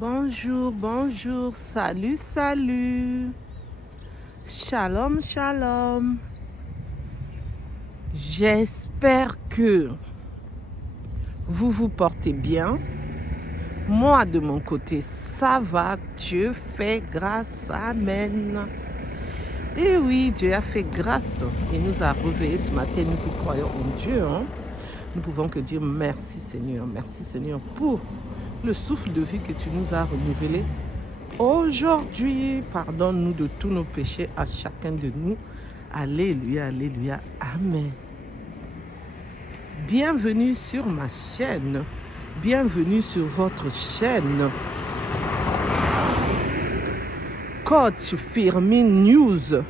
Bonjour, bonjour, salut, salut. Shalom, shalom. J'espère que vous vous portez bien. Moi, de mon côté, ça va. Dieu fait grâce. Amen. Et oui, Dieu a fait grâce. Il nous a réveillés ce matin, nous qui croyons en Dieu. Nous pouvons que dire merci Seigneur pour le souffle de vie que tu nous as renouvelé aujourd'hui. Pardonne-nous de tous nos péchés à chacun de nous. Alléluia, alléluia, amen. Bienvenue sur ma chaîne. Bienvenue sur votre chaîne. Coach Firmin News,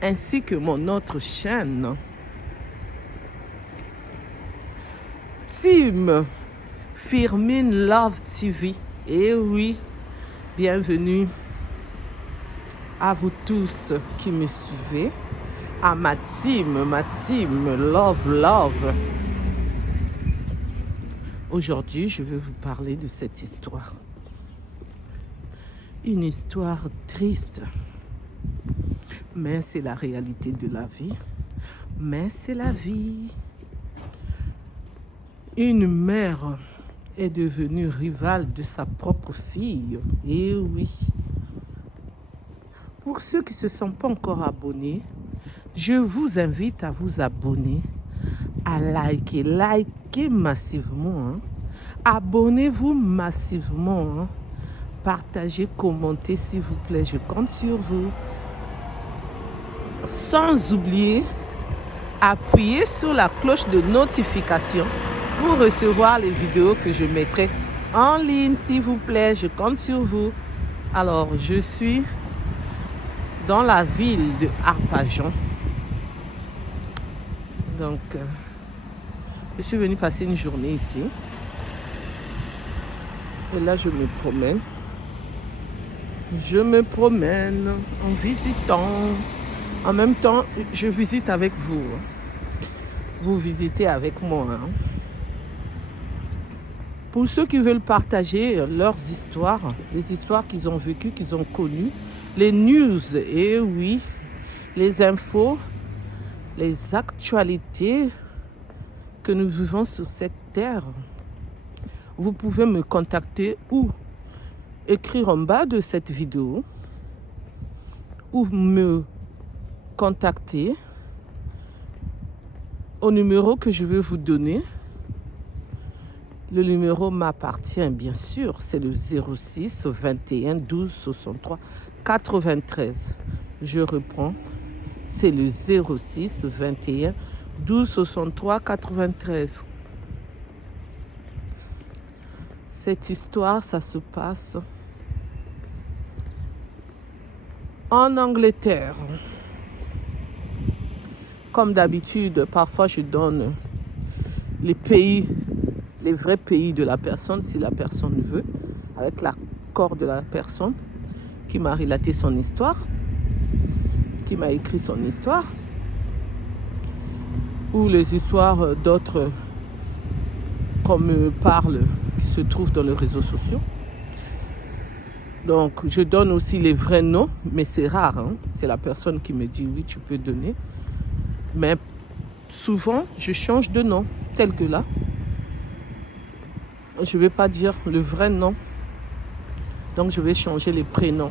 ainsi que mon autre chaîne. Team Firmin Love TV. Et oui, bienvenue à vous tous qui me suivez, à ma team Love. Aujourd'hui, je vais vous parler de cette histoire. Une histoire triste, mais c'est la réalité de la vie. Mais c'est la vie. Une mère est devenue rivale de sa propre fille. Et oui. Pour ceux qui ne se sont pas encore abonnés, je vous invite à vous abonner, à liker massivement. Abonnez-vous massivement. Partagez, commentez s'il vous plaît, je compte sur vous. Sans oublier, appuyez sur la cloche de notification pour recevoir les vidéos que je mettrai en ligne, s'il vous plaît, je compte sur vous. Alors, je suis dans la ville de Arpajon. Donc, je suis venue passer une journée ici. Et là, je me promène. Je me promène en visitant. En même temps, je visite avec vous. Vous visitez avec moi. Pour ceux qui veulent partager leurs histoires, les histoires qu'ils ont vécues, qu'ils ont connues, les news, et oui, les infos, les actualités que nous vivons sur cette terre, vous pouvez me contacter ou écrire en bas de cette vidéo ou me contacter au numéro que je vais vous donner. Le numéro m'appartient bien sûr, c'est le 06 21 12 63 93. Je reprends, c'est le 06 21 12 63 93. Cette histoire, ça se passe en Angleterre. Comme d'habitude, parfois je donne les pays, les vrais pays de la personne, si la personne veut, avec l'accord de la personne qui m'a relaté son histoire, qui m'a écrit son histoire, ou les histoires d'autres qu'on me parle, qui se trouvent dans les réseaux sociaux. Donc, je donne aussi les vrais noms, mais c'est rare. C'est la personne qui me dit oui, tu peux donner. Mais souvent, je change de nom, tel que là. Je ne vais pas dire le vrai nom. Donc, je vais changer les prénoms.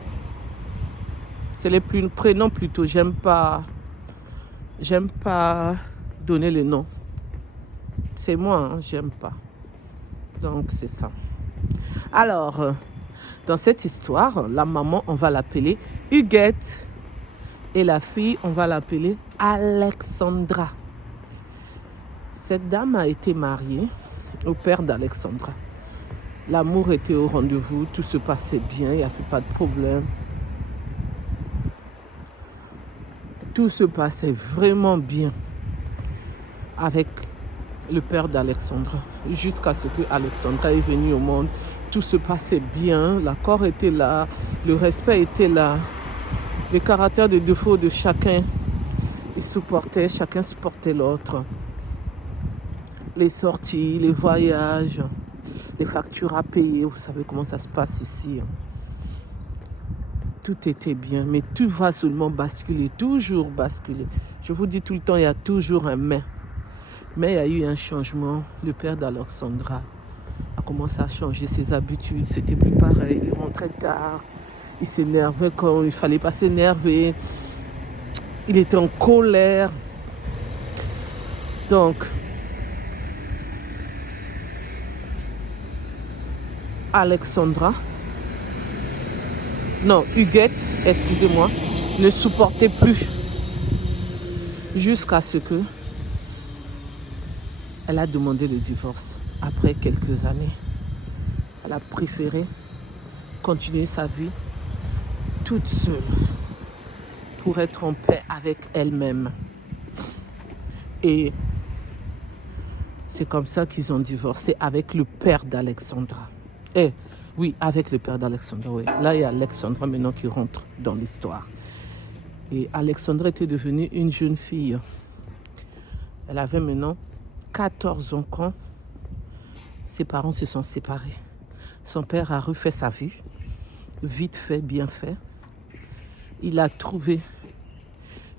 C'est les prénoms plutôt. J'aime pas donner le nom. C'est moi, j'aime pas. Donc, c'est ça. Alors, dans cette histoire, la maman, on va l'appeler Huguette. Et la fille, on va l'appeler Alexandra. Cette dame a été mariée au père d'Alexandra. L'amour était au rendez-vous, tout se passait bien, il n'y avait pas de problème. Tout se passait vraiment bien avec le père d'Alexandra. Jusqu'à ce que Alexandra est venue au monde, tout se passait bien, l'accord était là, le respect était là, les caractères de défaut de chacun, chacun supportait l'autre. Les sorties, les voyages, les factures à payer. Vous savez comment ça se passe ici. Tout était bien, mais tout va seulement basculer, toujours basculer. Je vous dis tout le temps, il y a toujours un mais. Mais il y a eu un changement. Le père d'Alexandra a commencé à changer ses habitudes. C'était plus pareil. Il rentrait tard. Il s'énervait quand il fallait pas s'énerver. Il était en colère. Donc, Huguette, excusez-moi, ne supportait plus. Jusqu'à ce que elle a demandé le divorce. Après quelques années, elle a préféré continuer sa vie toute seule pour être en paix avec elle-même. Et c'est comme ça qu'ils ont divorcé avec le père d'Alexandra. Oui, avec le père d'Alexandra, oui. Là, il y a Alexandra maintenant qui rentre dans l'histoire. Et Alexandra était devenue une jeune fille. Elle avait maintenant 14 ans quand ses parents se sont séparés. Son père a refait sa vie, vite fait, bien fait. Il a trouvé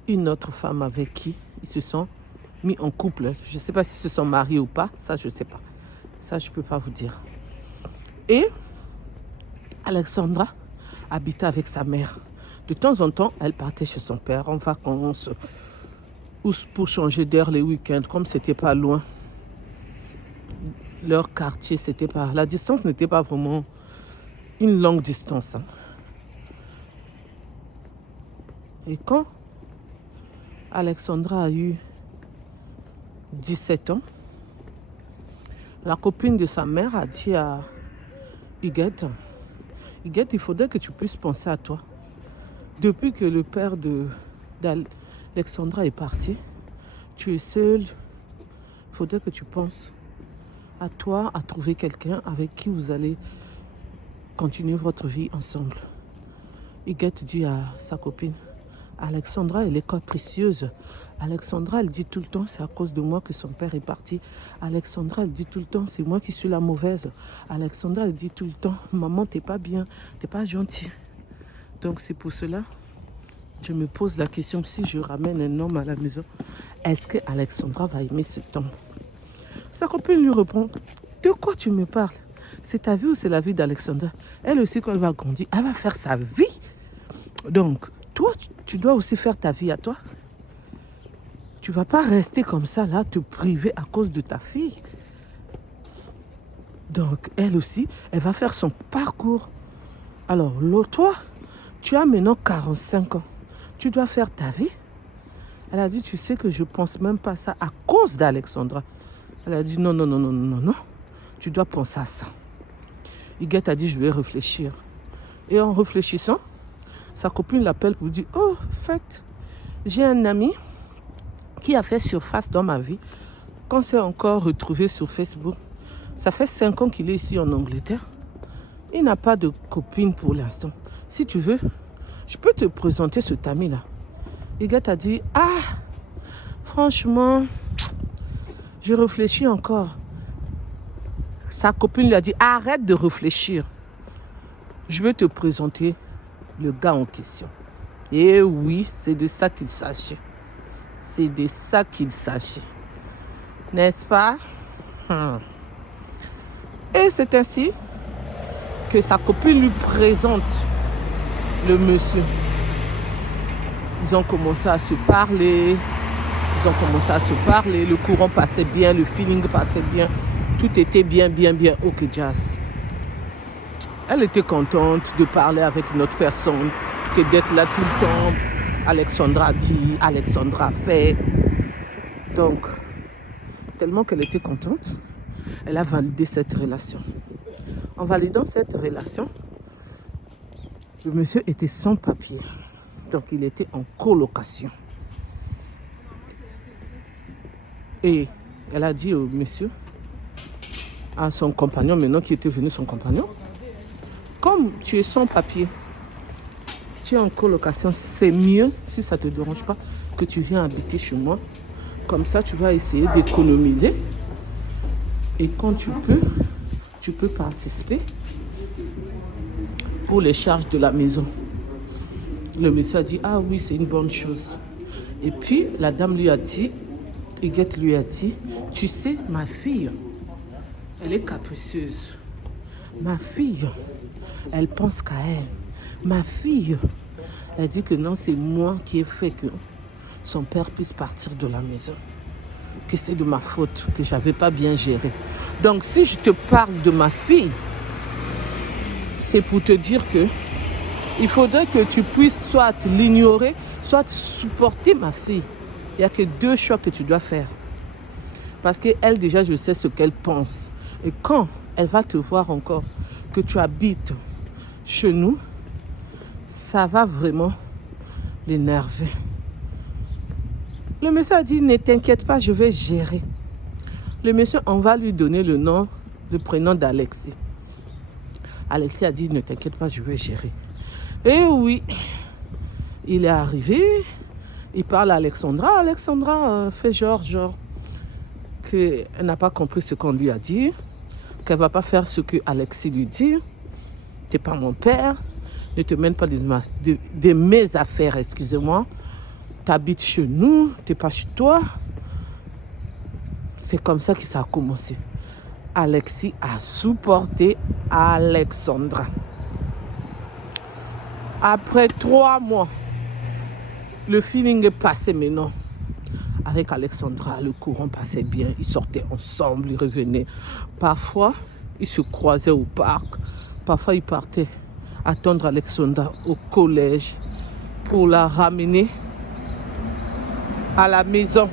une autre femme avec qui ils se sont mis en couple. Je ne sais pas s'ils se sont mariés ou pas, ça je ne sais pas. Ça je ne peux pas vous dire. Et Alexandra habitait avec sa mère. De temps en temps, elle partait chez son père en vacances ou pour changer d'air les week-ends, comme c'était pas loin. Leur quartier, c'était pas... La distance n'était pas vraiment une longue distance. Et quand Alexandra a eu 17 ans, la copine de sa mère a dit à Huguette, il faudrait que tu puisses penser à toi. Depuis que le père d'Alexandra est parti, tu es seule. Il faudrait que tu penses à toi, à trouver quelqu'un avec qui vous allez continuer votre vie ensemble. Huguette dit à sa copine, Alexandra, elle est capricieuse. Alexandra, elle dit tout le temps, c'est à cause de moi que son père est parti. Alexandra, elle dit tout le temps, c'est moi qui suis la mauvaise. Alexandra, elle dit tout le temps, maman, t'es pas bien, t'es pas gentille. Donc c'est pour cela, je me pose la question, si je ramène un homme à la maison, est-ce que Alexandra va aimer cet homme? Sa copine lui répond, de quoi tu me parles? C'est ta vie ou c'est la vie d'Alexandra? Elle aussi, quand elle va grandir, elle va faire sa vie. Donc, toi, tu dois aussi faire ta vie à toi. Tu ne vas pas rester comme ça, là, te priver à cause de ta fille. Donc, elle aussi, elle va faire son parcours. Alors, toi, tu as maintenant 45 ans. Tu dois faire ta vie. Elle a dit, tu sais que je ne pense même pas à ça à cause d'Alexandra. Elle a dit, non. Tu dois penser à ça. Huguette a dit, je vais réfléchir. Et en réfléchissant, sa copine l'appelle pour dire, oh, faites, j'ai un ami qui a fait surface dans ma vie. Quand c'est encore retrouvé sur Facebook, ça fait 5 ans qu'il est ici en Angleterre. Il n'a pas de copine pour l'instant. Si tu veux, je peux te présenter cet ami-là. Huguette a dit, franchement, je réfléchis encore. Sa copine lui a dit, arrête de réfléchir. Je vais te présenter le gars en question. Et oui, c'est de ça qu'il s'agit. C'est de ça qu'il s'agit. N'est-ce pas? Et c'est ainsi que sa copine lui présente le monsieur. Ils ont commencé à se parler. Le courant passait bien, le feeling passait bien. Tout était bien. Ok, jazz. Elle était contente de parler avec une autre personne, que d'être là tout le temps. Alexandra dit, Alexandra fait. Donc, tellement qu'elle était contente, elle a validé cette relation. En validant cette relation, le monsieur était sans papier. Donc, il était en colocation. Et elle a dit au monsieur, à son compagnon, maintenant qui était venu son compagnon, comme tu es sans papier, tu es en colocation, c'est mieux, si ça ne te dérange pas, que tu viens habiter chez moi. Comme ça, tu vas essayer d'économiser. Et quand tu peux, tu peux participer pour les charges de la maison. Le monsieur a dit, ah oui, c'est une bonne chose. Et puis, la dame lui a dit, Huguette lui a dit, tu sais, ma fille, elle est capricieuse. Ma fille, elle pense qu'à elle. Ma fille, elle dit que non, c'est moi qui ai fait que son père puisse partir de la maison. Que c'est de ma faute, que je n'avais pas bien géré. Donc, si je te parle de ma fille, c'est pour te dire que il faudrait que tu puisses soit l'ignorer, soit supporter ma fille. Il n'y a que 2 choix que tu dois faire. Parce qu'elle, déjà, je sais ce qu'elle pense. Et quand elle va te voir encore, que tu habites chez nous, ça va vraiment l'énerver. Le monsieur a dit, ne t'inquiète pas, je vais gérer. Le monsieur, on va lui donner le prénom d'Alexis. Alexis a dit, ne t'inquiète pas, je vais gérer. Et oui, il est arrivé, il parle à Alexandra. Alexandra fait genre qu'elle n'a pas compris ce qu'on lui a dit, qu'elle ne va pas faire ce que Alexis lui dit. Tu n'es pas mon père, ne te mène pas de mes affaires, excusez-moi. Tu habites chez nous, tu n'es pas chez toi. C'est comme ça que ça a commencé. Alexis a supporté Alexandra. Après 3 mois, le feeling est passé maintenant. Avec Alexandra, le courant passait bien. Ils sortaient ensemble, ils revenaient. Parfois, ils se croisaient au parc. Parfois, ils partaient attendre Alexandra au collège pour la ramener à la maison.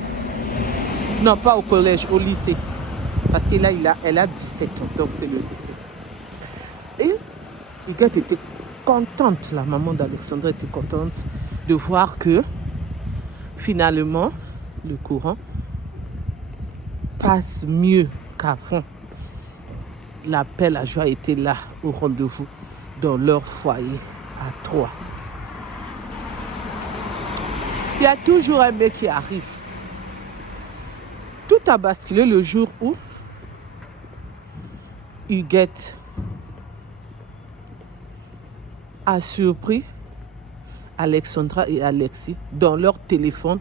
Non, pas au collège, au lycée. Parce qu'elle a 17 ans, donc c'est le lycée. Et Huguette était contente, la maman d'Alexandra était contente de voir que finalement le courant passe mieux qu'avant. La paix, la joie était là au rendez-vous dans leur foyer à 3. Il y a toujours un mec qui arrive. Tout a basculé le jour où Huguette a surpris Alexandra et Alexis dans leur téléphone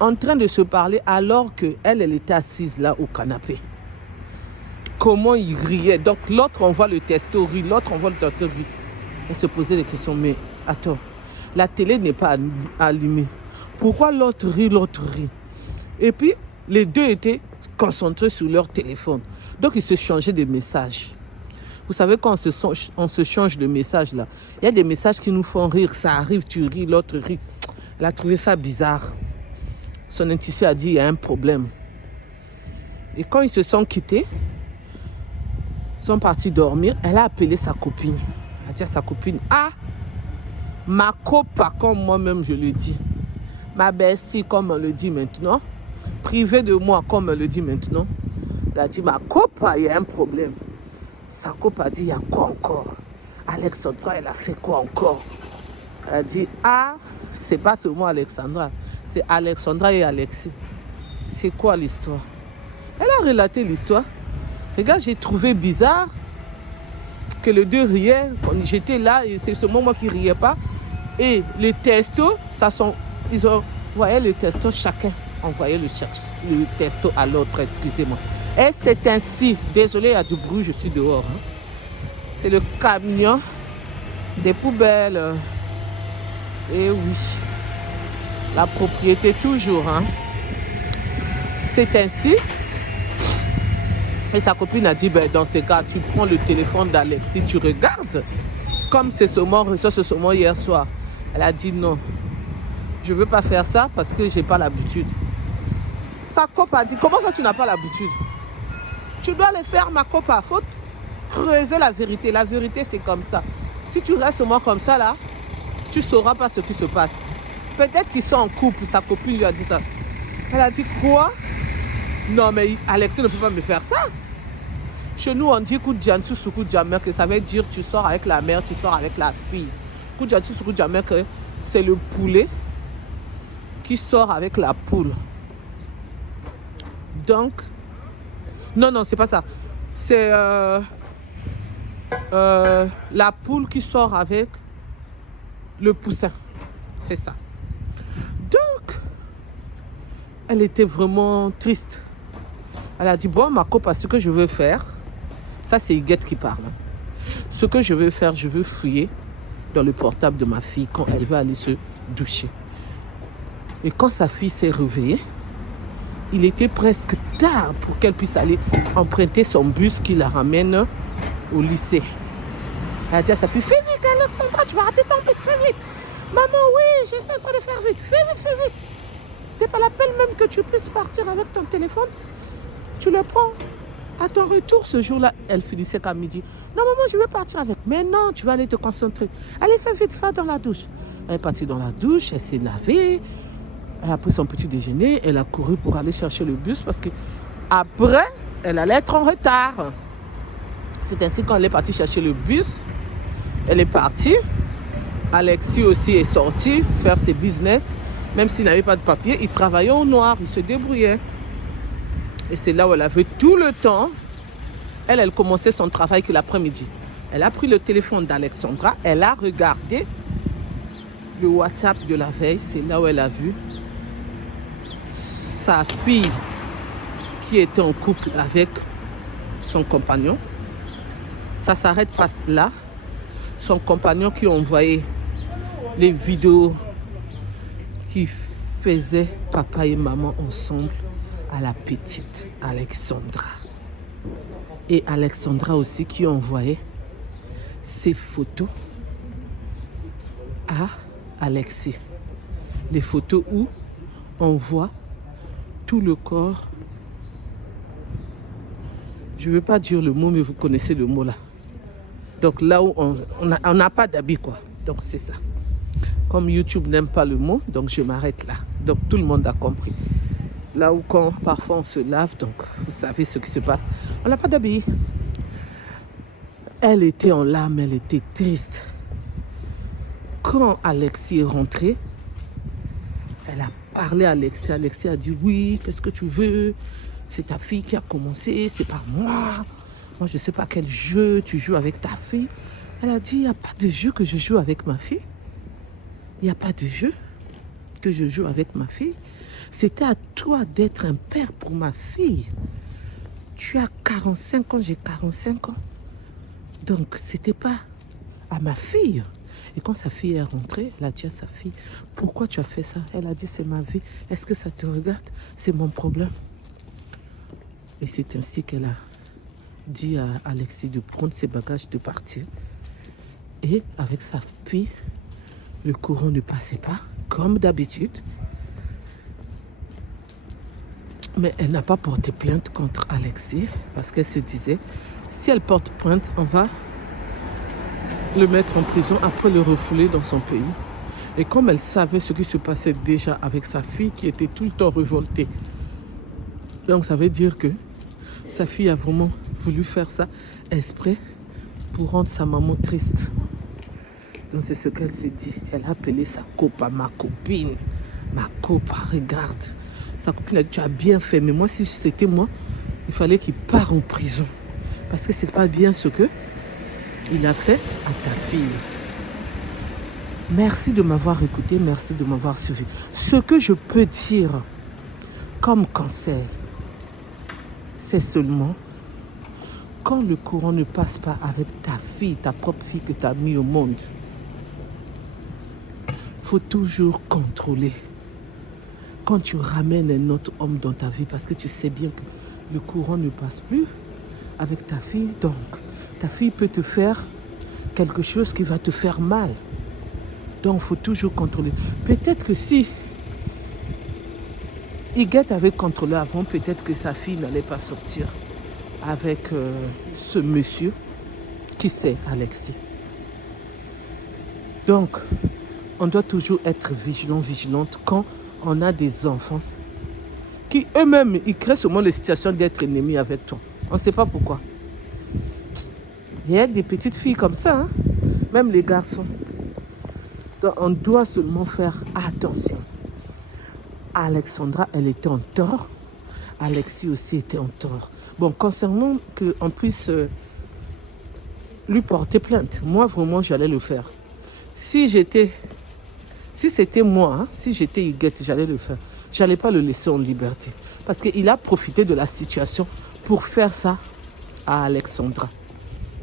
en train de se parler alors qu'elle était assise là au canapé. Comment ils riaient. Donc l'autre envoie le testo rire, l'autre envoie le testo rire. Elle se posait des questions, mais attends, la télé n'est pas allumée. Pourquoi l'autre rit, l'autre rit? Et puis les deux étaient concentrés sur leur téléphone. Donc ils se changeaient des messages. Vous savez, quand on se change de message là, il y a des messages qui nous font rire. Ça arrive, tu ris, l'autre rit. Elle a trouvé ça bizarre. Son intuition a dit, il y a un problème. Et quand ils se sont quittés, ils sont partis dormir, elle a appelé sa copine. Elle a dit à sa copine, ah, ma copa, comme moi-même je le dis. Ma bestie, comme on le dit maintenant. Privée de moi, comme on le dit maintenant. Elle a dit, ma copa, il y a un problème. Sa copa a dit, il y a quoi encore? Alexandra, elle a fait quoi encore? Elle a dit, ah, c'est pas seulement Alexandra, c'est Alexandra et Alexis. C'est quoi l'histoire? Elle a relaté l'histoire. Regarde, j'ai trouvé bizarre que les deux riaient. J'étais là et c'est seulement moi qui ne riais pas. Et les testos, ils ont envoyé les testos, chacun envoyait le testo à l'autre, excusez-moi. Et c'est ainsi, désolé, il y a du bruit, je suis dehors. Hein. C'est le camion des poubelles. Et oui, la propriété toujours. Hein. C'est ainsi. Et sa copine a dit, ben, dans ces cas, tu prends le téléphone d'Alexis, tu regardes. Comme c'est seulement hier soir. Elle a dit non, je ne veux pas faire ça parce que je n'ai pas l'habitude. Sa copine a dit, comment ça tu n'as pas l'habitude? Tu dois le faire, ma copine. Il faut creuser la vérité. La vérité, c'est comme ça. Si tu restes seulement comme ça, là, tu ne sauras pas ce qui se passe. Peut-être qu'ils sont en couple, sa copine lui a dit ça. Elle a dit, quoi? Non, mais Alexis ne peut pas me faire ça. Chez nous, on dit Koudjantu Soukoudiamer, que ça veut dire tu sors avec la mère, tu sors avec la fille. Koudjantu Soukoudiamer, c'est le poulet qui sort avec la poule. Donc, non, c'est pas ça. C'est la poule qui sort avec le poussin. C'est ça. Donc, elle était vraiment triste. Elle a dit, bon, ma copine, ce que je veux faire, ça c'est Huguette qui parle. Ce que je veux faire, je veux fouiller dans le portable de ma fille quand elle va aller se doucher. Et quand sa fille s'est réveillée, il était presque tard pour qu'elle puisse aller emprunter son bus qui la ramène au lycée. Elle a dit à sa fille, fais vite Alexandra, tu vas rater ton bus, fais vite. Maman, oui, je suis en train de faire vite, fais vite, fais vite. C'est pas la peine même que tu puisses partir avec ton téléphone. Tu le prends. À ton retour ce jour-là, elle finissait qu'à midi. Non, maman, je veux partir avec. Mais non, tu vas aller te concentrer. Allez, fais vite, va dans la douche. Elle est partie dans la douche, elle s'est lavée. Elle a pris son petit déjeuner. Elle a couru pour aller chercher le bus parce que après, elle allait être en retard. C'est ainsi qu'elle est partie chercher le bus. Elle est partie. Alexis aussi est sorti faire ses business. Même s'il n'avait pas de papier, il travaillait au noir, il se débrouillait. Et c'est là où elle avait tout le temps. Elle commençait son travail que l'après-midi. Elle a pris le téléphone d'Alexandra. Elle a regardé le WhatsApp de la veille. C'est là où elle a vu sa fille qui était en couple avec son compagnon. Ça s'arrête pas là. Son compagnon qui envoyait les vidéos qui faisaient papa et maman ensemble à la petite Alexandra. Et Alexandra aussi qui envoyait ses photos à Alexis. Les photos où on voit tout le corps. Je ne veux pas dire le mot, mais vous connaissez le mot là. Donc là où on n'a pas d'habit quoi. Donc c'est ça. Comme YouTube n'aime pas le mot, donc je m'arrête là. Donc tout le monde a compris. Là où quand parfois on se lave, donc vous savez ce qui se passe. On n'a pas d'habit. Elle était en larmes, elle était triste. Quand Alexis est rentré, elle a parlé à Alexis. Alexis a dit oui, qu'est-ce que tu veux? C'est ta fille qui a commencé, c'est pas moi. Moi, je ne sais pas quel jeu tu joues avec ta fille. Elle a dit, il n'y a pas de jeu que je joue avec ma fille. Il n'y a pas de jeu que je joue avec ma fille. C'était à toi d'être un père pour ma fille. Tu as 45 ans, j'ai 45 ans. Donc, c'était pas à ma fille. Et quand sa fille est rentrée, elle a dit à sa fille, pourquoi tu as fait ça? Elle a dit, c'est ma vie. Est-ce que ça te regarde? C'est mon problème. Et c'est ainsi qu'elle a dit à Alexis de prendre ses bagages, de partir. Et avec sa fille, le courant ne passait pas, comme d'habitude. Mais elle n'a pas porté plainte contre Alexis parce qu'elle se disait, si elle porte plainte, on va le mettre en prison, après le refouler dans son pays. Et comme elle savait ce qui se passait déjà avec sa fille qui était tout le temps révoltée, donc ça veut dire que sa fille a vraiment voulu faire ça exprès pour rendre sa maman triste. Donc c'est ce qu'elle s'est dit. Elle a appelé sa copain, ma copine. Ma copain, regarde. Sa copine a dit, tu as bien fait. Mais moi, si c'était moi, il fallait qu'il parte en prison. Parce que c'est pas bien ce que il a fait à ta fille. Merci de m'avoir écouté. Merci de m'avoir suivi. Ce que je peux dire comme conseil, c'est seulement quand le courant ne passe pas avec ta fille, ta propre fille que tu as mis au monde, il faut toujours contrôler. Quand tu ramènes un autre homme dans ta vie, parce que tu sais bien que le courant ne passe plus avec ta fille, donc ta fille peut te faire quelque chose qui va te faire mal. Donc il faut toujours contrôler. Peut-être que si Huguette avait contrôlé avant, peut-être que sa fille n'allait pas sortir avec ce monsieur qui c'est Alexis. Donc, on doit toujours être vigilant, vigilante quand on a des enfants qui eux-mêmes, ils créent seulement les situations d'être ennemis avec toi. On ne sait pas pourquoi. Il y a des petites filles comme ça, hein? Même les garçons. Donc, on doit seulement faire attention. Alexandra, elle était en tort. Alexis aussi était en tort. Bon, concernant qu'on puisse lui porter plainte, moi, vraiment, j'allais le faire. Si c'était moi, hein, si j'étais Huguette, j'allais le faire. Je n'allais pas le laisser en liberté. Parce qu'il a profité de la situation pour faire ça à Alexandra.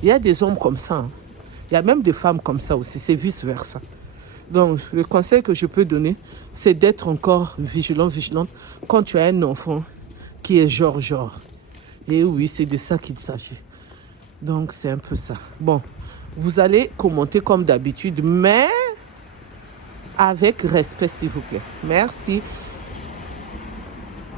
Il y a des hommes comme ça. Hein. Il y a même des femmes comme ça aussi. C'est vice-versa. Donc, le conseil que je peux donner, c'est d'être encore vigilante quand tu as un enfant qui est genre. Et oui, c'est de ça qu'il s'agit. Donc, c'est un peu ça. Bon, vous allez commenter comme d'habitude, mais avec respect, s'il vous plaît. Merci.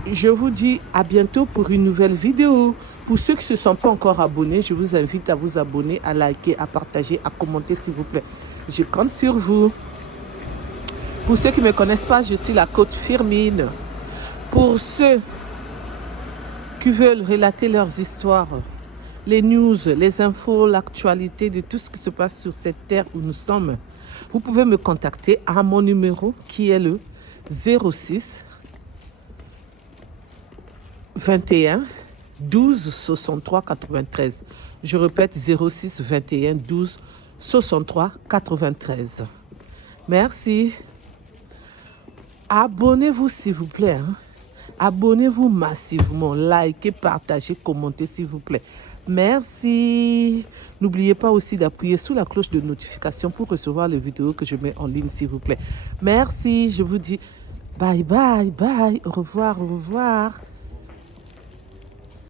Je vous dis à bientôt pour une nouvelle vidéo. Pour ceux qui ne se sont pas encore abonnés, je vous invite à vous abonner, à liker, à partager, à commenter, s'il vous plaît. Je compte sur vous. Pour ceux qui ne me connaissent pas, je suis la coach Firmine. Pour ceux qui veulent relater leurs histoires, les news, les infos, l'actualité de tout ce qui se passe sur cette terre où nous sommes, vous pouvez me contacter à mon numéro qui est le 06 21 12 63 93. Je répète 06 21 12 63 93. Merci. Abonnez-vous s'il vous plaît. Hein. Abonnez-vous massivement. Likez, partagez, commentez s'il vous plaît. Merci. N'oubliez pas aussi d'appuyer sur la cloche de notification pour recevoir les vidéos que je mets en ligne s'il vous plaît. Merci. Je vous dis bye bye bye. Au revoir, au revoir.